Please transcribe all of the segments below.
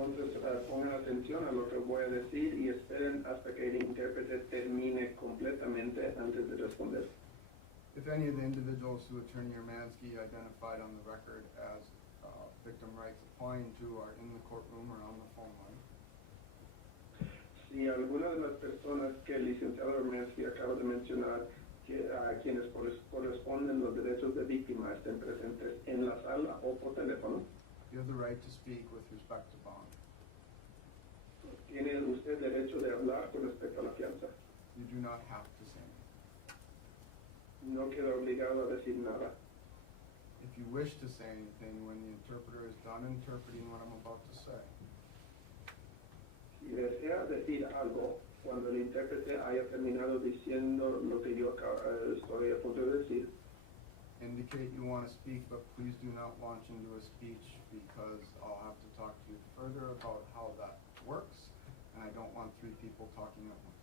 Entonces, pongan atención a lo que voy a decir y esperen hasta que el intérprete termine completamente antes de responder. If any of the individuals who Attorney Hermansky identified on the record as victim rights applying to are in the courtroom or on the phone line. Si alguna de las personas que el licenciado Hermansky acaba de mencionar, a quienes corresponden los derechos de víctima, estén presentes en la sala o por teléfono, you have the right to speak with respect to bond. tiene usted derecho de hablar con respecto a la fianza. You do not have to say anything. No queda obligado a decir nada. If you wish to say anything when the interpreter is done interpreting what I'm about to say, Si desea decir algo, cuando el intérprete haya terminado diciendo lo que yo estoy a punto de decir, indicate you want to speak, but please do not launch into a speech because I'll have to talk to you further about how that works, and I don't want three people talking at once.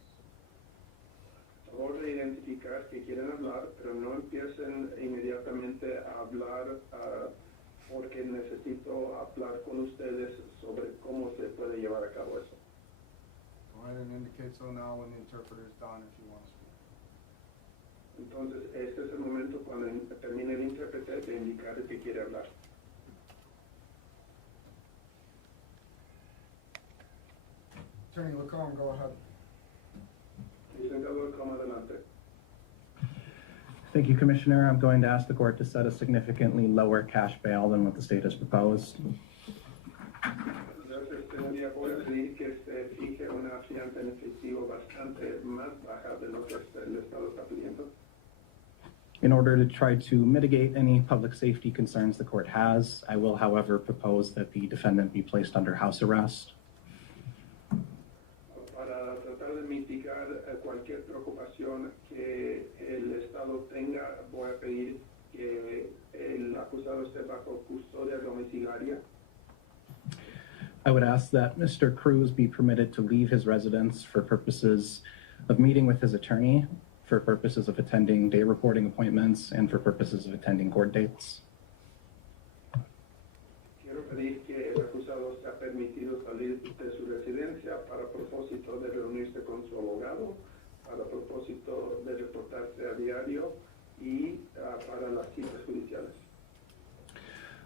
Favor de identificar que quieren hablar, pero no empiecen inmediatamente a hablar porque necesito hablar con ustedes sobre cómo se puede llevar a cabo eso. Go ahead and indicate so now when the interpreter is done if you want to speak. Entonces, este es el momento cuando termine el intérprete de indicar que quiere hablar. Attorney Lacombe, go ahead. Licenciado, come adelante. Thank you, Commissioner. I'm going to ask the court to set a significantly lower cash bail than what the state has proposed. Gracias, señoría. Voy a pedir que se fije una fianza en efectivo bastante más baja de lo que el Estado está pidiendo. In order to try to mitigate any public safety concerns the court has, I will, however, propose that the defendant be placed under house arrest. Para tratar de mitigar cualquier preocupación que el Estado tenga, voy a pedir que el acusado esté bajo custodia domiciliaria. I would ask that Mr. Cruz be permitted to leave his residence for purposes of meeting with his attorney, for purposes of attending day reporting appointments, and for purposes of attending court dates. Quiero pedir que el acusado sea permitido salir de su residencia para propósito de reunirse con su abogado, para propósito de reportarse a diario y para las citas judiciales.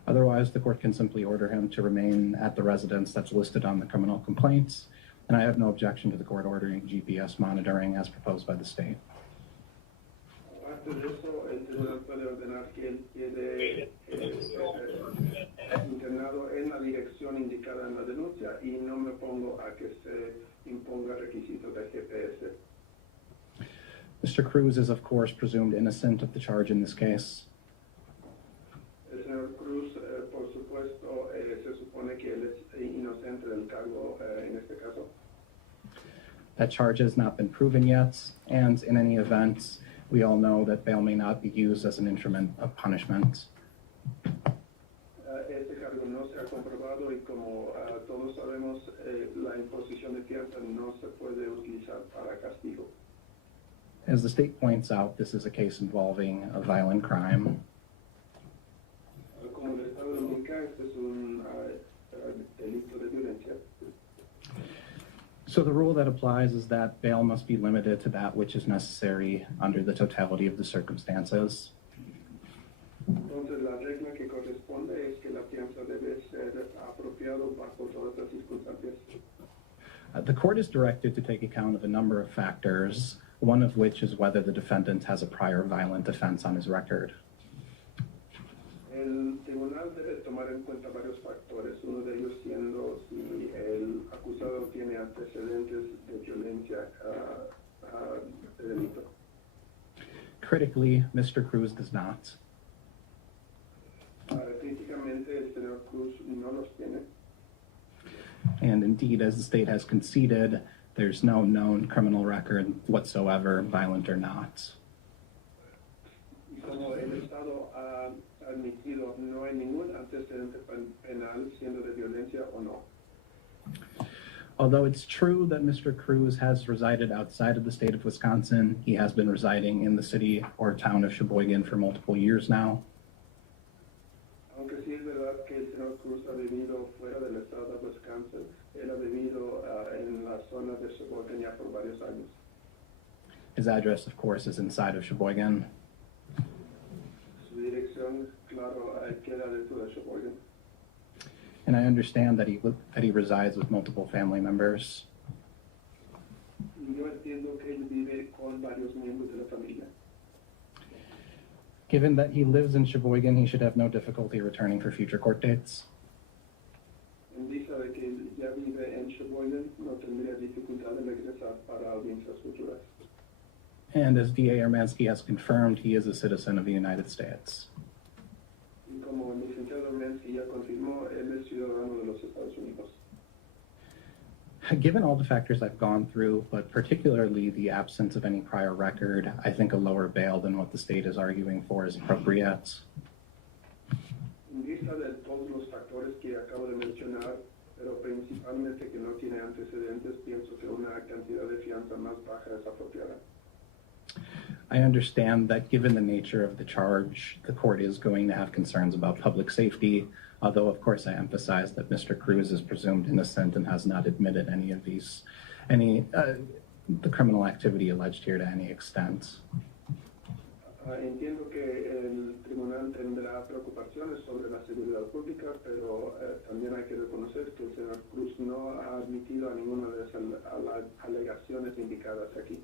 Otherwise, the court can simply order him to remain at the residence that's listed on the criminal complaints, and I have no objection to the court ordering GPS monitoring as proposed by the state. Aparte de eso, el tribunal puede ordenar que él quede internado en la dirección indicada en la denuncia y no me opongo a que se imponga requisitos de GPS. Mr. Cruz is, of course, presumed innocent of the charge in this case. El señor Cruz, por supuesto, se supone que él es inocente del cargo en este caso. That charge has not been proven yet, and in any event, we all know that bail may not be used as an instrument of punishment. Este cargo no se ha comprobado y como todos sabemos, la imposición de fianza no se puede utilizar para castigo. As the state points out, this is a case involving a violent crime. Como el Estado indica, este es un delito de violencia. So the rule that applies is that bail must be limited to that which is necessary under the totality of the circumstances. Entonces, la regla que corresponde es que la fianza debe ser apropiado bajo todas las circunstancias. The court is directed to take account of a number of factors, one of which is whether the defendant has a prior violent offense on his record. El tribunal debe tomar en cuenta varios factores, uno de ellos siendo si el acusado tiene antecedentes de violencia de delito. Critically, Mr. Cruz does not. Críticamente, el señor Cruz no los tiene. And indeed, as the state has conceded, there's no known criminal record whatsoever, violent or not. Y como el Estado ha admitido, no hay ningún antecedente penal, siendo de violencia o no. Although it's true that Mr. Cruz has resided outside of the state of Wisconsin, he has been residing in the city or town of Sheboygan for multiple years now. Aunque sí es verdad que el señor Cruz ha vivido vivido fuera del estado de Wisconsin. Él ha vivido en la zona de Sheboygan ya por varios años. His address, of course, is inside of Sheboygan. Su dirección, claro, queda dentro de Sheboygan. And I understand that he resides with multiple family members. Y yo entiendo que él vive con varios miembros de la familia. Given that he lives in Sheboygan, he should have no difficulty returning for future court dates. En vista de que él ya vive en Sheboygan, no tendría dificultad en regresar para audiencias futuras. And as DA Armansky has confirmed, he is a citizen of the United States. Y como el licenciado Armansky ya confirmó, él es ciudadano de los Estados Unidos. Given all the factors I've gone through, but particularly the absence of any prior record, I think a lower bail than what the state is arguing for is appropriate. En vista de todos los factores que acabo de mencionar, pero principalmente que no tiene antecedentes, pienso que una cantidad de fianza más baja es apropiada. I understand that given the nature of the charge, the court is going to have concerns about public safety, although of course I emphasize that Mr. Cruz is presumed innocent and has not admitted any of the criminal activity alleged here to any extent. Entiendo que el tribunal tendrá preocupaciones sobre la seguridad pública, pero también hay que reconocer que el señor Cruz no ha admitido a ninguna de esas alegaciones indicadas aquí.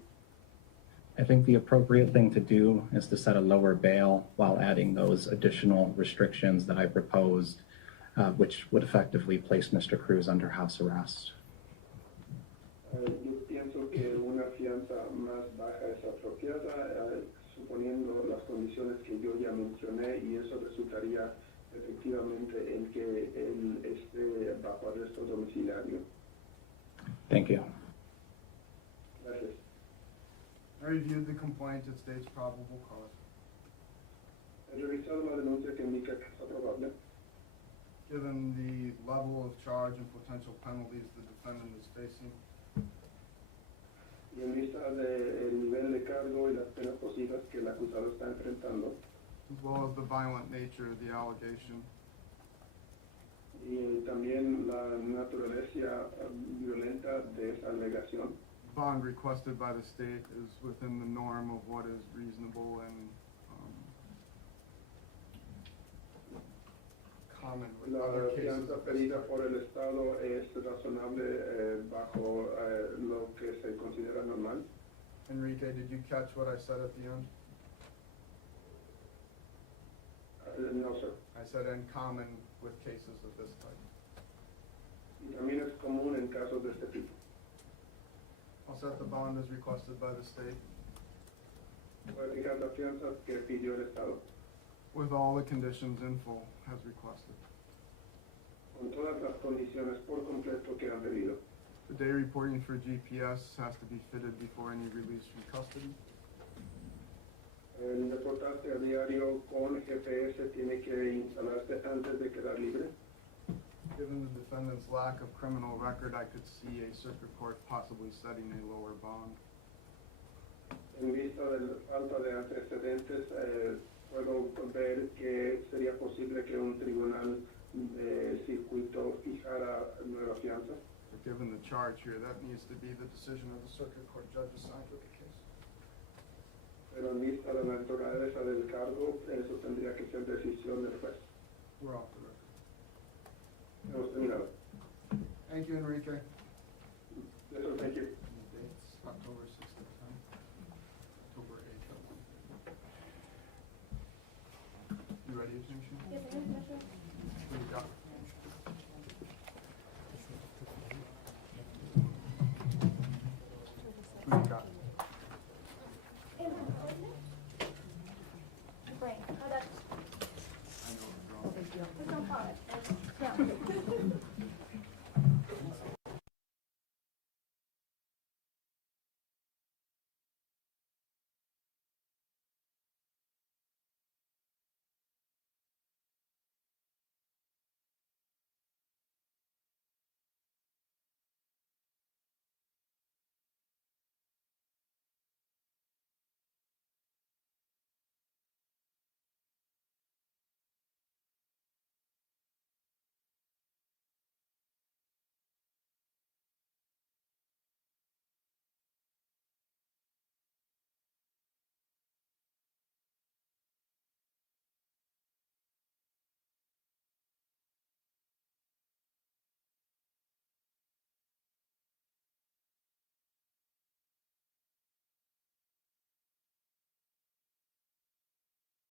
I think the appropriate thing to do is to set a lower bail while adding those additional restrictions that I proposed, which would effectively place Mr. Cruz under house arrest. Yo pienso que una fianza más baja es apropiada, suponiendo las condiciones que yo ya mencioné, y eso resultaría efectivamente en que él esté bajo arresto domiciliario. Thank you. Gracias. I reviewed the complaint, it states probable cause. He revisado la denuncia que indica que es probable. Given the level of charge and potential penalties the defendant is facing, Y en vista del nivel de cargo y las penas posibles que el acusado está enfrentando, as well as the violent nature of the allegation, y también la naturaleza violenta de esa alegación, bond requested by the state is within the norm of what is reasonable and common with la other cases. fianza pedida por el Estado es razonable bajo lo que se considera normal. Enrique, did you catch what I said at the end? No, sir. I said in common with cases of this type. Y también es común en casos de este tipo. I'll set the bond as requested by the state Puede fijar la fianza que pidió el Estado, with all the conditions in full as requested. con todas las condiciones por completo que han pedido. The day reporting for GPS has to be fitted before any release from custody. El reportaje a diario con GPS tiene que instalarse antes de quedar libre. Given the defendant's lack of criminal record, I could see a circuit court possibly setting a lower bond. En vista de la falta de antecedentes, puedo ver que sería posible que un tribunal circuito fijara nueva fianza. But given the charge here, that needs to be the decision of the circuit court judge assigned to the case. Pero en vista de la naturaleza del cargo, eso tendría que ser decisión del juez. We're off the record. Hemos terminado. Thank you, Enrique. Eso, thank you. And the dates, October 6th and 10th, October 8th. You ready, Attention? Yes, I have a question.